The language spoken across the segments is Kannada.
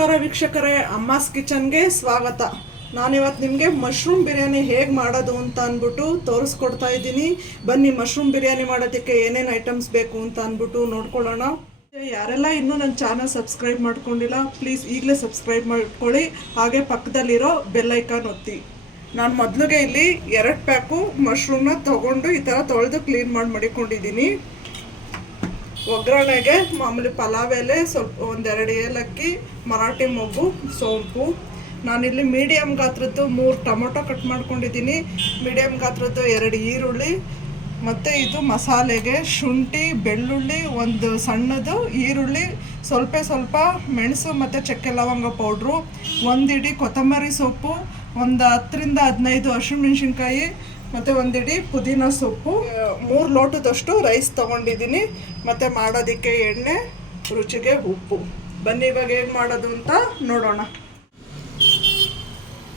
ನಮಸ್ಕಾರ ವೀಕ್ಷಕರೇ, ಅಮ್ಮಾಸ್ ಕಿಚನ್ಗೆ ಸ್ವಾಗತ. ನಾನಿವತ್ತು ನಿಮಗೆ ಮಶ್ರೂಮ್ ಬಿರಿಯಾನಿ ಹೇಗೆ ಮಾಡೋದು ಅಂತ ಅಂದ್ಬಿಟ್ಟು ತೋರಿಸ್ಕೊಡ್ತಾ ಇದ್ದೀನಿ. ಬನ್ನಿ ಮಶ್ರೂಮ್ ಬಿರಿಯಾನಿ ಮಾಡೋದಕ್ಕೆ ಏನೇನು ಐಟಮ್ಸ್ ಬೇಕು ಅಂತ ಅಂದ್ಬಿಟ್ಟು ನೋಡ್ಕೊಳ್ಳೋಣ. ಯಾರೆಲ್ಲ ಇನ್ನೂ ನನ್ನ ಚಾನಲ್ ಸಬ್ಸ್ಕ್ರೈಬ್ ಮಾಡ್ಕೊಂಡಿಲ್ಲ, ಪ್ಲೀಸ್ ಈಗಲೇ ಸಬ್ಸ್ಕ್ರೈಬ್ ಮಾಡ್ಕೊಳ್ಳಿ. ಹಾಗೆ ಪಕ್ಕದಲ್ಲಿರೋ ಬೆಲ್ ಐಕಾನ್ ಒತ್ತಿ. ನಾನು ಮೊದಲಿಗೆ ಇಲ್ಲಿ 2 ಪ್ಯಾಕು ಮಶ್ರೂಮ್ನ ತೊಗೊಂಡು ಈ ಥರ ತೊಳೆದು ಕ್ಲೀನ್ ಮಾಡಿ ಮಡಿಕೊಂಡಿದ್ದೀನಿ. ಒಗ್ಗರಣೆಗೆ ಮಾಮೂಲಿ ಪಲಾವ್ ಎಲೆ, ಸ್ವಲ್ಪ 1-2 ಏಲಕ್ಕಿ, ಮರಾಠಿ ಮೊಗ್ಗು, ಸೋಂಪು. ನಾನಿಲ್ಲಿ ಮೀಡಿಯಮ್ ಗಾತ್ರದ್ದು 3 ಟೊಮೊಟೊ ಕಟ್ ಮಾಡ್ಕೊಂಡಿದ್ದೀನಿ, ಮೀಡಿಯಮ್ ಗಾತ್ರದ್ದು 2 ಈರುಳ್ಳಿ, ಮತ್ತು ಇದು ಮಸಾಲೆಗೆ ಶುಂಠಿ, ಬೆಳ್ಳುಳ್ಳಿ, 1 ಸಣ್ಣದು ಈರುಳ್ಳಿ, ಸ್ವಲ್ಪ ಮೆಣಸು ಮತ್ತು ಚಕ್ಕೆ ಲವಂಗ ಪೌಡ್ರು, 1 ಇಡಿ ಕೊತ್ತಂಬರಿ ಸೊಪ್ಪು, 10-15 ಹಸಿಮೆಣಸಿನ್ಕಾಯಿ, ಮತ್ತು 1 ಇಡಿ ಪುದೀನ ಸೊಪ್ಪು, 3 ಲೋಟದಷ್ಟು ರೈಸ್ ತೊಗೊಂಡಿದ್ದೀನಿ, ಮತ್ತು ಮಾಡೋದಕ್ಕೆ ಎಣ್ಣೆ, ರುಚಿಗೆ ಉಪ್ಪು. ಬನ್ನಿ ಇವಾಗ ಹೇಗೆ ಮಾಡೋದು ಅಂತ ನೋಡೋಣ.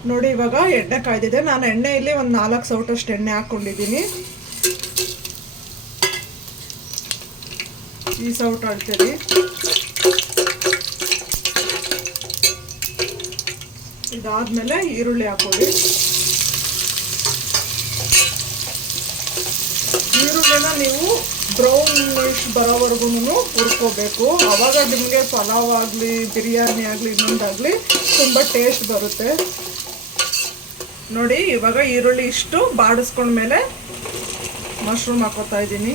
ನೋಡಿ, ಇವಾಗ ಎಣ್ಣೆ ಕಾಯ್ದಿದೆ. ನಾನು ಎಣ್ಣೆಯಲ್ಲಿ 4 ಸೌಟಷ್ಟು ಎಣ್ಣೆ ಹಾಕ್ಕೊಂಡಿದ್ದೀನಿ. ಈ ಸೌಟ್ ಅಳ್ತೀರಿ. ಇದಾದ್ಮೇಲೆ ಈರುಳ್ಳಿ ಹಾಕೊಳ್ಳಿ. ಈರುಳ್ಳಿನ ನೀವು ಬ್ರೌನಿಶ್ ಬರೋವರೆಗೂ ಹುರ್ಕೋಬೇಕು. ಆವಾಗ ನಿಮಗೆ ಪಲಾವ್ ಆಗಲಿ, ಬಿರಿಯಾನಿ ಆಗಲಿ, ಇನ್ನೊಂದಾಗಲಿ ತುಂಬ ಟೇಸ್ಟ್ ಬರುತ್ತೆ. ನೋಡಿ, ಇವಾಗ ಈರುಳ್ಳಿ ಇಷ್ಟು ಬಾಡಿಸ್ಕೊಂಡ್ಮೇಲೆ ಮಶ್ರೂಮ್ ಹಾಕೋತಾ ಇದ್ದೀನಿ.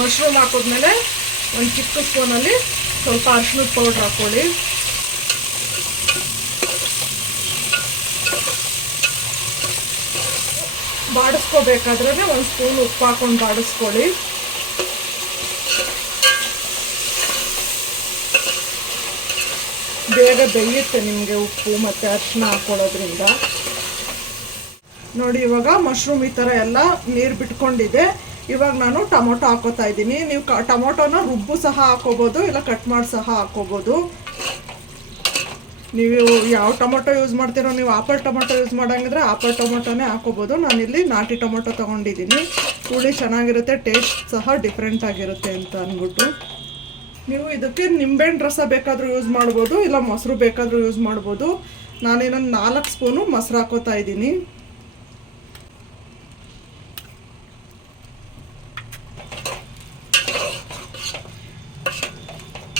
ಮಶ್ರೂಮ್ ಹಾಕಿದ್ಮೇಲೆ 1 ಚಿಕ್ಕ ಸ್ಪೂನಲ್ಲಿ ಸ್ವಲ್ಪ ಅರಿಶಿಣದ ಪೌಡ್ರ್ ಹಾಕ್ಕೊಳ್ಳಿ. ಬಾಡಿಸ್ಕೋಬೇಕಾದ್ರೆ 1 ಸ್ಪೂನ್ ಉಪ್ಪು ಹಾಕೊಂಡು ಬಾಡಿಸ್ಕೊಳ್ಳಿ. ಬೇಗ ಬೇಯುತ್ತೆ ನಿಮಗೆ ಉಪ್ಪು ಮತ್ತು ಅರಿಶಿನ ಹಾಕ್ಕೊಳ್ಳೋದ್ರಿಂದ. ನೋಡಿ, ಇವಾಗ ಮಶ್ರೂಮ್ ಈ ಥರ ಎಲ್ಲ ನೀರು ಬಿಟ್ಕೊಂಡಿದೆ. ಇವಾಗ ನಾನು ಟೊಮೊಟೊ ಹಾಕೋತಾ ಇದ್ದೀನಿ. ನೀವು ಟೊಮೊಟೊನ ರುಬ್ಬು ಸಹ ಹಾಕೋಬೋದು, ಇಲ್ಲ ಕಟ್ ಮಾಡಿ ಸಹ ಹಾಕೋಬೋದು. ನೀವು ಯಾವ ಟೊಮೊಟೊ ಯೂಸ್ ಮಾಡ್ತೀರೋ, ನೀವು ಆಪಲ್ ಟೊಮೊಟೊ ಯೂಸ್ ಮಾಡೋಂಗಿದ್ರೆ ಆಪಲ್ ಟೊಮೊಟೊನೇ ಹಾಕೋಬೋದು. ನಾನಿಲ್ಲಿ ನಾಟಿ ಟೊಮೊಟೊ ತೊಗೊಂಡಿದ್ದೀನಿ. ಹುಳಿ ಚೆನ್ನಾಗಿರುತ್ತೆ, ಟೇಸ್ಟ್ ಸಹ ಡಿಫ್ರೆಂಟ್ ಆಗಿರುತ್ತೆ ಅಂತ ಅಂದ್ಬಿಟ್ಟು. ನೀವು ಇದಕ್ಕೆ ನಿಂಬೆಹಣ್ಣು ರಸ ಬೇಕಾದರೂ ಯೂಸ್ ಮಾಡ್ಬೋದು, ಇಲ್ಲ ಮೊಸರು ಬೇಕಾದರೂ ಯೂಸ್ ಮಾಡ್ಬೋದು. ನಾನಿನ್ನೊಂದು 4 ಸ್ಪೂನು ಮೊಸರು ಹಾಕೋತಾ ಇದ್ದೀನಿ.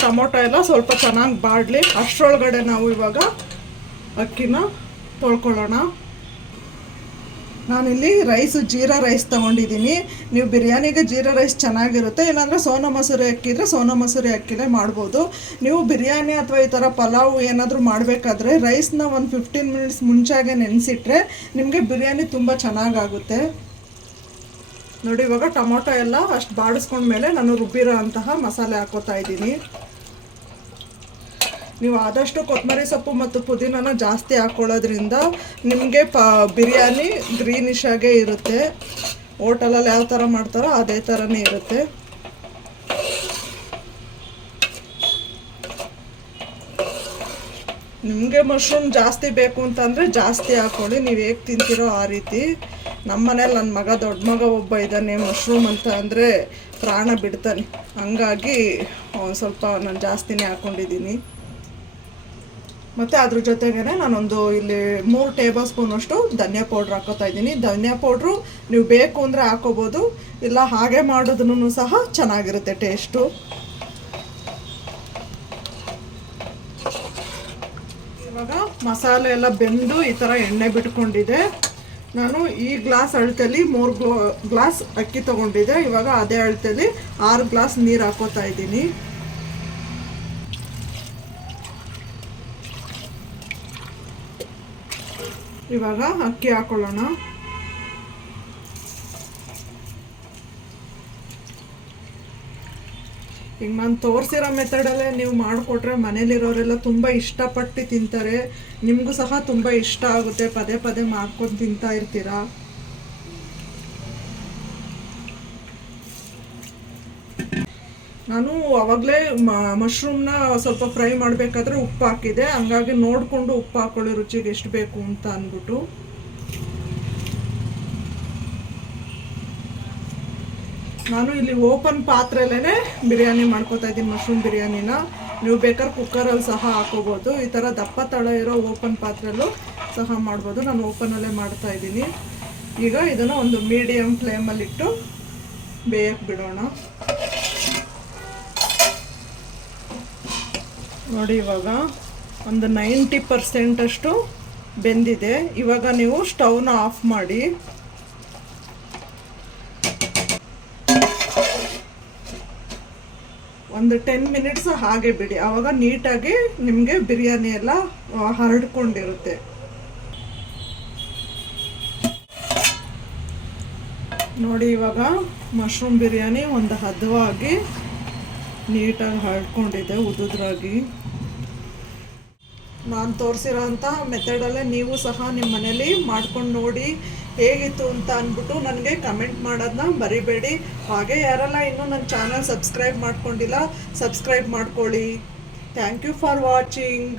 ಟೊಮೊಟೊ ಎಲ್ಲ ಸ್ವಲ್ಪ ಚೆನ್ನಾಗಿ ಬಾಡಲಿ. ಅಷ್ಟರೊಳಗಡೆ ನಾವು ಇವಾಗ ಅಕ್ಕಿನ ತೊಳ್ಕೊಳ್ಳೋಣ. ನಾನಿಲ್ಲಿ ಜೀರಾ ರೈಸ್ ತೊಗೊಂಡಿದ್ದೀನಿ. ನೀವು ಬಿರಿಯಾನಿಗೆ ಜೀರಾ ರೈಸ್ ಚೆನ್ನಾಗಿರುತ್ತೆ, ಇಲ್ಲಾಂದರೆ ಸೋನಾ ಮಸೂರಿ ಅಕ್ಕಿ ಇದ್ದರೆ ಸೋನಾ ಮಸೂರಿ ಅಕ್ಕಿನೇ ಮಾಡ್ಬೋದು. ನೀವು ಬಿರಿಯಾನಿ ಅಥವಾ ಈ ಥರ ಪಲಾವ್ ಏನಾದರೂ ಮಾಡಬೇಕಾದ್ರೆ ರೈಸ್ನ 15 ಮಿನಿಟ್ಸ್ ಮುಂಚಾಗೆ ನೆನೆಸಿಟ್ರೆ ನಿಮಗೆ ಬಿರಿಯಾನಿ ತುಂಬ ಚೆನ್ನಾಗಾಗುತ್ತೆ. ನೋಡಿ, ಇವಾಗ ಟೊಮೊಟೊ ಎಲ್ಲ ಅಷ್ಟು ಬಾಡಿಸ್ಕೊಂಡ್ಮೇಲೆ ನಾನು ರುಬ್ಬಿರೋ ಅಂತಹ ಮಸಾಲೆ ಹಾಕೋತಾ ಇದ್ದೀನಿ. ನೀವು ಆದಷ್ಟು ಕೊತ್ತಂಬರಿ ಸೊಪ್ಪು ಮತ್ತು ಪುದೀನನ ಜಾಸ್ತಿ ಹಾಕ್ಕೊಳ್ಳೋದ್ರಿಂದ ನಿಮಗೆ ಬಿರಿಯಾನಿ ಗ್ರೀನಿಶ್ ಆಗೇ ಇರುತ್ತೆ. ಹೋಟೆಲಲ್ಲಿ ಯಾವ ಥರ ಮಾಡ್ತಾರೋ ಅದೇ ಥರನೇ ಇರುತ್ತೆ. ನಿಮಗೆ ಮಶ್ರೂಮ್ ಜಾಸ್ತಿ ಬೇಕು ಅಂತಂದರೆ ಜಾಸ್ತಿ ಹಾಕ್ಕೊಳ್ಳಿ, ನೀವು ಹೇಗೆ ತಿಂತೀರೋ ಆ ರೀತಿ. ನಮ್ಮ ಮನೇಲಿ ನನ್ನ ದೊಡ್ಡ ಮಗ ಒಬ್ಬ ಇದ್ದಾನೆ, ಮಶ್ರೂಮ್ ಅಂತ ಅಂದರೆ ಪ್ರಾಣ ಬಿಡ್ತಾನೆ. ಹಂಗಾಗಿ ಸ್ವಲ್ಪ ನಾನು ಜಾಸ್ತಿನೇ ಹಾಕ್ಕೊಂಡಿದ್ದೀನಿ. ಮತ್ತು ಅದ್ರ ಜೊತೆಗೇ ನಾನೊಂದು ಇಲ್ಲಿ 3 ಟೇಬಲ್ ಸ್ಪೂನಷ್ಟು ಧನಿಯಾ ಪೌಡ್ರ್ ಹಾಕೋತಾ ಇದ್ದೀನಿ. ಧನಿಯಾ ಪೌಡ್ರು ನೀವು ಬೇಕು ಅಂದರೆ ಹಾಕೋಬೋದು, ಇಲ್ಲ ಹಾಗೆ ಮಾಡೋದನ್ನು ಸಹ ಚೆನ್ನಾಗಿರುತ್ತೆ ಟೇಸ್ಟು. ಇವಾಗ ಮಸಾಲೆ ಎಲ್ಲ ಬೆಂದು ಈ ಥರ ಎಣ್ಣೆ ಬಿಟ್ಕೊಂಡಿದೆ. ನಾನು ಈ ಗ್ಲಾಸ್ ಅಳತೆಯಲ್ಲಿ 3 ಗ್ಲಾಸ್ ಅಕ್ಕಿ ತೊಗೊಂಡಿದ್ದೆ. ಇವಾಗ ಅದೇ ಅಳತೆಯಲ್ಲಿ 6 ಗ್ಲಾಸ್ ನೀರು ಹಾಕೋತಾ ಇದ್ದೀನಿ. ಇವಾಗ ಅಕ್ಕಿ ಹಾಕೊಳ್ಳೋಣ. ಈಗ ನಾನು ತೋರಿಸಿರೋ ಮೆಥಡಲ್ಲೇ ನೀವು ಮಾಡಿಕೊಟ್ರೆ ಮನೇಲಿರೋರೆಲ್ಲ ತುಂಬ ಇಷ್ಟಪಟ್ಟು ತಿಂತಾರೆ. ನಿಮಗೂ ಸಹ ತುಂಬ ಇಷ್ಟ ಆಗುತ್ತೆ, ಪದೇ ಪದೇ ಮಾಡ್ಕೊಂಡು ತಿಂತಾ ಇರ್ತೀರಾ. ನಾನು ಆವಾಗಲೇ ಮಶ್ರೂಮ್ನ ಸ್ವಲ್ಪ ಫ್ರೈ ಮಾಡಬೇಕಾದ್ರೆ ಉಪ್ಪು ಹಾಕಿದೆ, ಹಂಗಾಗಿ ನೋಡಿಕೊಂಡು ಉಪ್ಪು ಹಾಕೊಳ್ಳಿ ರುಚಿಗೆ ಎಷ್ಟು ಬೇಕು ಅಂತ ಅಂದ್ಬಿಟ್ಟು. ನಾನು ಇಲ್ಲಿ ಓಪನ್ ಪಾತ್ರೆಲೇ ಬಿರಿಯಾನಿ ಮಾಡ್ಕೋತಾ ಇದ್ದೀನಿ, ಮಶ್ರೂಮ್ ಬಿರಿಯಾನಿನ. ನೀವು ಬೇಕಾದ್ರೆ ಕುಕ್ಕರಲ್ಲಿ ಸಹ ಹಾಕೋಬೋದು, ಈ ಥರ ದಪ್ಪ ತಳ ಇರೋ ಓಪನ್ ಪಾತ್ರೆಲ್ಲೂ ಸಹ ಮಾಡ್ಬೋದು. ನಾನು ಓಪನಲ್ಲೇ ಮಾಡ್ತಾ ಇದ್ದೀನಿ. ಈಗ ಇದನ್ನು ಒಂದು ಮೀಡಿಯಮ್ ಫ್ಲೇಮಲ್ಲಿಟ್ಟು ಬೇಯಕ್ಕೆ ಬಿಡೋಣ. ನೋಡಿ ಇವಾಗ ಒಂದು 90% ಅಷ್ಟು ಬೆಂದಿದೆ. ಇವಾಗ ನೀವು ಸ್ಟವ್ನ ಆಫ್ ಮಾಡಿ ಒಂದು 10 ಮಿನಿಟ್ಸ್ ಹಾಗೆ ಬಿಡಿ. ಆವಾಗ ನೀಟಾಗಿ ನಿಮಗೆ ಬಿರಿಯಾನಿ ಎಲ್ಲ ಹರಡ್ಕೊಂಡಿರುತ್ತೆ. ನೋಡಿ ಇವಾಗ ಮಶ್ರೂಮ್ ಬಿರಿಯಾನಿ ಒಂದು ಹದವಾಗಿ ನೀಟಾಗಿ ಹರಡ್ಕೊಂಡಿದೆ, ಉದುದ್ರಾಗಿ. ನಾನು ತೋರಿಸಿರೋಂಥ ಮೆಥಡಲ್ಲೇ ನೀವು ಸಹ ನಿಮ್ಮ ಮನೇಲಿ ಮಾಡ್ಕೊಂಡು ನೋಡಿ ಹೇಗಿತ್ತು ಅಂತ ಅಂದ್ಬಿಟ್ಟು ನನಗೆ ಕಮೆಂಟ್ ಮಾಡೋದನ್ನ ಮರಿಬೇಡಿ. ಹಾಗೆ ಯಾರೆಲ್ಲ ಇನ್ನೂ ನನ್ನ ಚಾನಲ್ ಸಬ್ಸ್ಕ್ರೈಬ್ ಮಾಡ್ಕೊಂಡಿಲ್ಲ, ಸಬ್ಸ್ಕ್ರೈಬ್ ಮಾಡ್ಕೊಳ್ಳಿ. Thank you for watching.